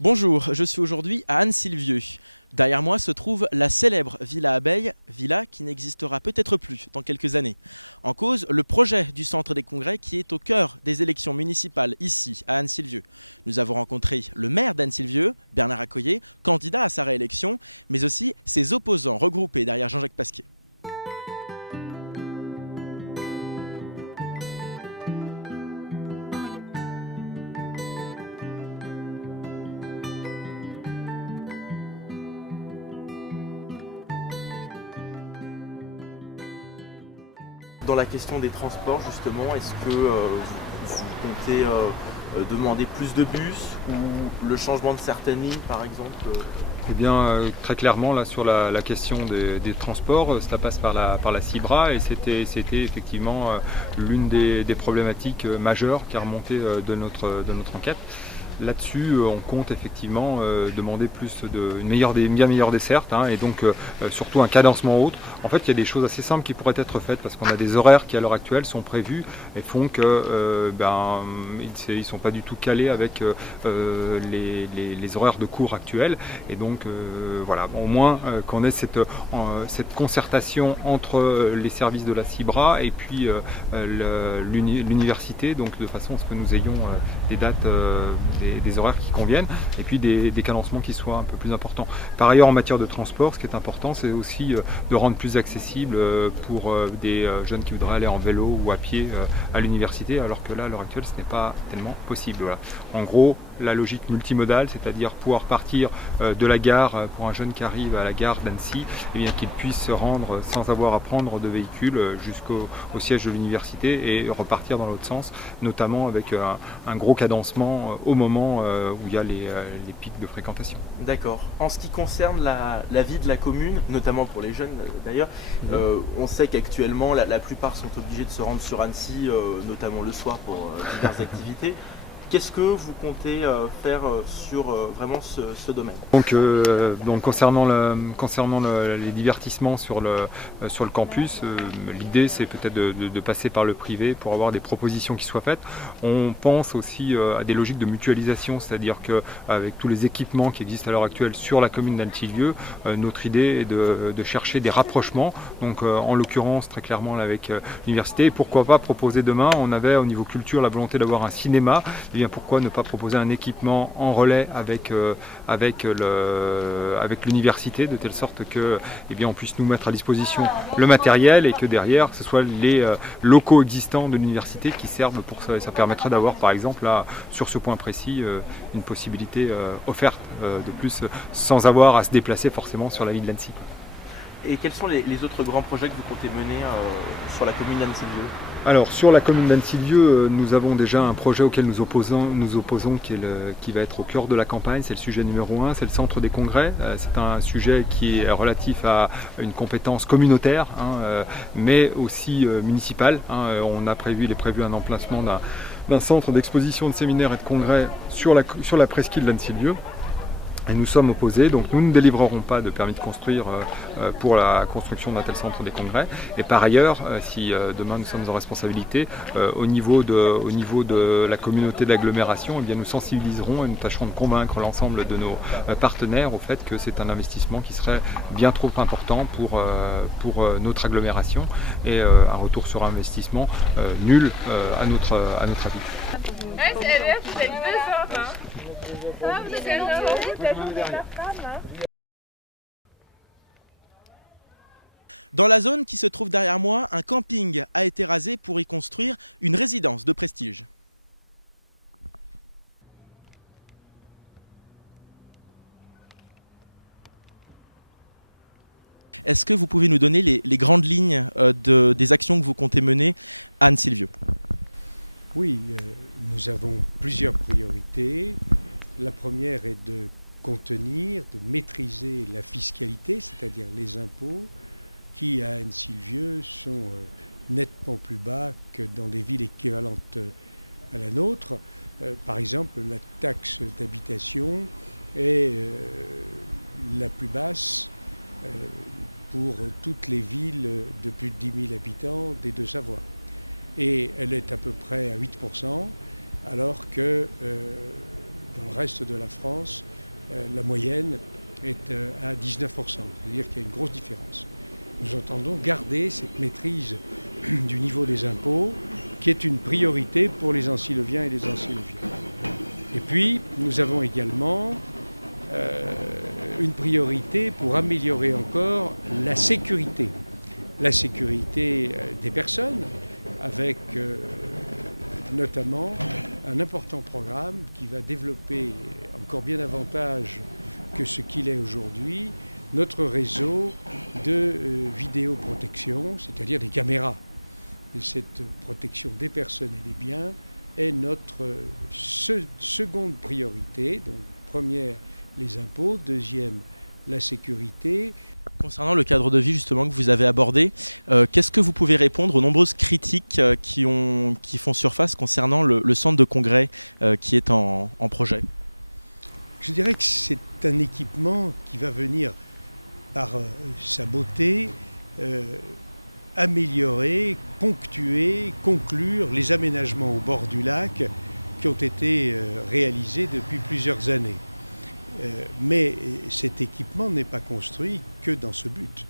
Bonjour, je suis aujourd'hui à Anne-Sylvieux. Derrière moi se trouve la célèbre Villa Abeille, villa qui n'existera peut-être plus dans quelques années. En cause, le projet du centre des congrès qui est au cœur des élections municipales ici, à Anne-Sylvieux. Nous avons rencontré le maire d'Anne-Sylvieux, Bernard Accoyer, candidat à sa réélection, mais aussi ses opposants regroupés derrière Jean-Jacques Pasquier. Dans la question des transports, justement, est-ce que vous comptez demander plus de bus ou le changement de certaines lignes, par exemple Eh bien, très clairement, là, sur la question des transports, cela passe par la Cibra et c'était effectivement l'une des problématiques majeures qui a remonté de notre enquête. Là-dessus, on compte effectivement demander une bien meilleure desserte et donc surtout un cadencement autre. En fait, il y a des choses assez simples qui pourraient être faites parce qu'on a des horaires qui à l'heure actuelle sont prévus et font que ils ne sont pas du tout calés avec les horaires de cours actuels. Et donc voilà, au moins qu'on ait cette concertation entre les services de la Cibra et puis l'université, donc de façon à ce que nous ayons des dates, des horaires qui conviennent et puis des cadencements qui soient un peu plus importants. Par ailleurs, en matière de transport, ce qui est important, c'est aussi de rendre plus accessible pour des jeunes qui voudraient aller en vélo ou à pied à l'université, alors que là, à l'heure actuelle, ce n'est pas tellement possible. Voilà. En gros, la logique multimodale, c'est-à-dire pouvoir partir de la gare pour un jeune qui arrive à la gare d'Annecy, et bien qu'il puisse se rendre sans avoir à prendre de véhicule jusqu'au siège de l'université et repartir dans l'autre sens, notamment avec un gros cadencement au moment où il y a les pics de fréquentation. D'accord. En ce qui concerne la vie de la commune, notamment pour les jeunes d'ailleurs, on sait qu'actuellement la plupart sont obligés de se rendre sur Annecy, notamment le soir pour diverses activités. Qu'est-ce que vous comptez faire sur vraiment ce domaine ? Donc concernant les divertissements sur le campus, l'idée c'est peut-être de passer par le privé pour avoir des propositions qui soient faites. On pense aussi à des logiques de mutualisation, c'est-à-dire qu'avec tous les équipements qui existent à l'heure actuelle sur la commune d'Annecy-Lieu, notre idée est de chercher des rapprochements, donc en l'occurrence très clairement avec l'université. Et pourquoi pas proposer demain, on avait au niveau culture la volonté d'avoir un cinéma. Eh bien, pourquoi ne pas proposer un équipement en relais avec l'université, de telle sorte que on puisse nous mettre à disposition le matériel et que derrière ce soit les locaux existants de l'université qui servent pour ça. Et ça permettrait d'avoir par exemple là, sur ce point précis une possibilité offerte de plus sans avoir à se déplacer forcément sur la ville d'Annecy. Et quels sont les autres grands projets que vous comptez mener sur la commune d'Annecy-Lieu ? Alors sur la commune d'Annecy-Lieu, nous avons déjà un projet auquel nous opposons qui va être au cœur de la campagne, c'est le sujet numéro 1, c'est le centre des congrès. C'est un sujet qui est relatif à une compétence communautaire, mais aussi municipale. Il est prévu un emplacement d'un centre d'exposition, de séminaires et de congrès sur la presqu'île d'Annecy-Lieu. Et nous sommes opposés, donc nous ne délivrerons pas de permis de construire pour la construction d'un tel centre des congrès. Et par ailleurs, si demain nous sommes en responsabilité, au niveau de la communauté d'agglomération, nous sensibiliserons et nous tâcherons de convaincre l'ensemble de nos partenaires au fait que c'est un investissement qui serait bien trop important pour notre agglomération et un retour sur investissement nul à notre avis. Dans la zone qui se trouve derrière moi, un camping a été rasé pour y construire une résidence de prestige. Est-ce que vous pouvez nous donner les grandes lignes des actions que vous comptez mener à Anne-Sylvieux ? Oui, nous avons plusieurs priorités. La première est de contenir, de maîtriser la fiscalité, c'est-à-dire les impôts, qui à Annecy-Lieu sont nettement plus bas que dans des villes équivalentes à la nôtre. Par exemple, la taxe d'habitation est la plus basse pour toutes les villes de plus de 10 000 habitants des Deux-Savoies. Et elle est à peu près à 8%, alors que dans le reste de la France, la moyenne est à 19%. C'est-à-dire qu'il y a une grosse différence. Nous entendons garder cette maîtrise du niveau des impôts qui est une priorité pour les Ancileviens et les Ancileviennes. Et puis, nous avons également une priorité pour améliorer encore la sécurité. La sécurité des personnes, avec notamment un important programme qui va développer encore bien davantage que ce qu'il est aujourd'hui, notre réseau de vidéoprotection, c'est-à-dire des caméras. Et cette protection des personnes et des biens est notre seconde priorité. Donc, première, les impôts. Deuxième, la sécurité. Concernant le cadre de vie justement que vous avez abordé, qu'est-ce que vous pouvez répondre aux nombreuses critiques qui font surface concernant le centre de congrès qui est en projet? Je dirais que c'est un équipement qui va venir par sa beauté améliorer, ponctuer, conclure les aménagements au bord du lac qui ont été réalisés depuis plusieurs années. Mais cet équipement n'est pas construit que dans ce but.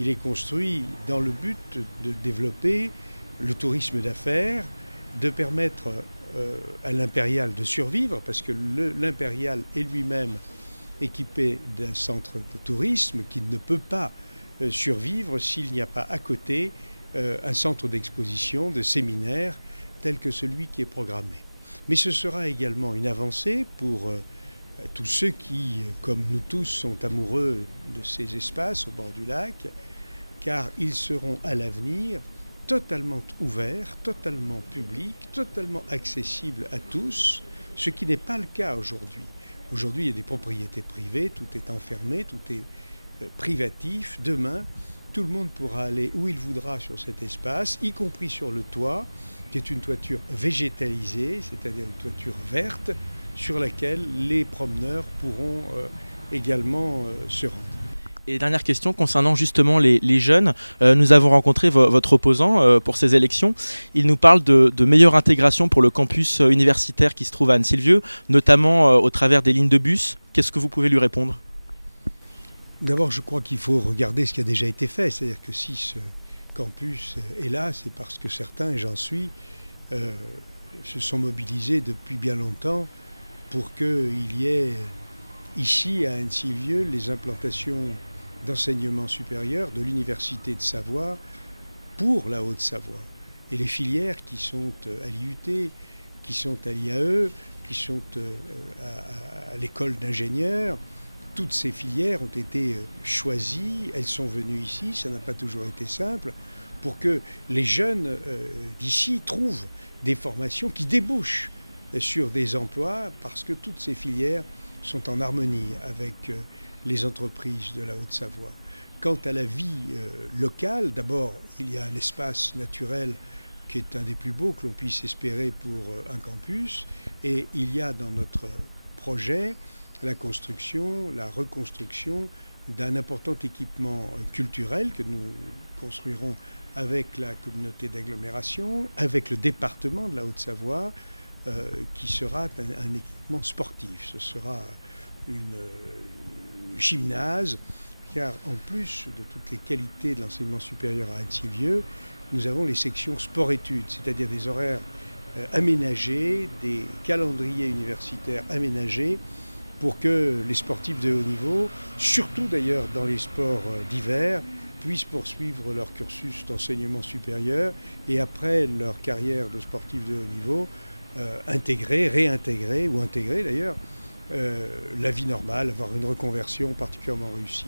Il est construit dans le but de développer le tourisme d'affaires, de permettre à l'Impérial de survivre, parce que l'Impérial est lui-même équipé d'un centre de tourisme qui ne peut pas survivre s'il n'y a pas à côté un centre d'exposition, de séminaire, tel que celui qui est programmé. Mais ce sera également une avancée pour tous ceux qui, comme nous tous, sont amoureux de ces espaces au bord du lac, car ils seront à l'avenir totalement ouverts, totalement publics, totalement accessibles à tous, ce qui n'est pas le cas aujourd'hui. Aujourd'hui, il y a des propriétés privées, tout est enfermé, tout est privatif. Demain, tout le monde pourra aller où il voudra sur cet espace, y compris sur le toit, qui est une toiture végétalisée, c'est-à-dire une toiture verte, sur laquelle les promeneurs pourront également se rendre. Et dernière question concernant justement les jeunes. Nous avons rencontré votre opposant pour ces élections. Il nous parle de meilleure intégration pour le campus universitaire qui se trouve à Anne-Sylvieux, notamment au travers des lignes de bus. Qu'est-ce que vous pouvez lui répondre ? D'abord, je crois qu'il faut regarder ce qui a déjà été fait. C'est-à-dire que si ce campus est là, c'est parce que certains, et j'en suis, se sont mobilisés depuis bien longtemps pour qu'il y ait ici, à Anne-Sylvieux, les implantations d'enseignement supérieur de l'Université de Savoie pour la Haute-Savoie. Et les filières qui sont à l'IUT, qui sont à l'IAE, qui sont à l'école d'ingénieurs, toutes ces filières ont été choisies, elles sont venues ici, ça n'a pas toujours été simple, pour que les jeunes d'ici trouvent des formations qui débouchent sur des emplois, parce que toutes ces filières sont en harmonie avec les entreprises de la Haute-Savoie. Quant à la vie locale, d'abord, il y a un espace naturel qui est un des plus beaux que l'on puisse espérer pour un campus, et il y a dans notre projet la construction, la reconstruction d'un important équipement culturel que nous construirons avec la communauté d'agglomération, avec le département de la Haute-Savoie, qui sera un équipement sportif. Ce sera une gymnase, car en plus de toutes les qualités de l'enseignement supérieur à Anne-Sylvieux, nous avons les sections sport-études, c'est-à-dire des horaires aménagés, des calendriers universitaires aménagés, pour que les sportifs de haut niveau, surtout d'ailleurs dans les sports d'hiver, puissent poursuivre leur cursus d'enseignement supérieur et après leur carrière de sportif de haut niveau, intégrer, réintégrer ou intégrer d'ailleurs la vie normale, avoir une reconversion particulièrement réussie.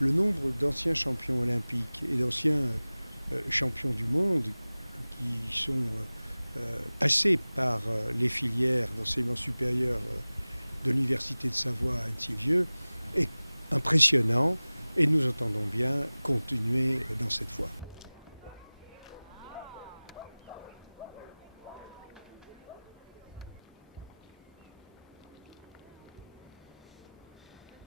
Le nombre d'anciens champions olympiques et d'anciens champions du monde qui sont passés par les filières d'enseignement supérieur de l'Université de Savoie à Anne-Sylvieux est impressionnant et nous entendons bien continuer dans cette voie.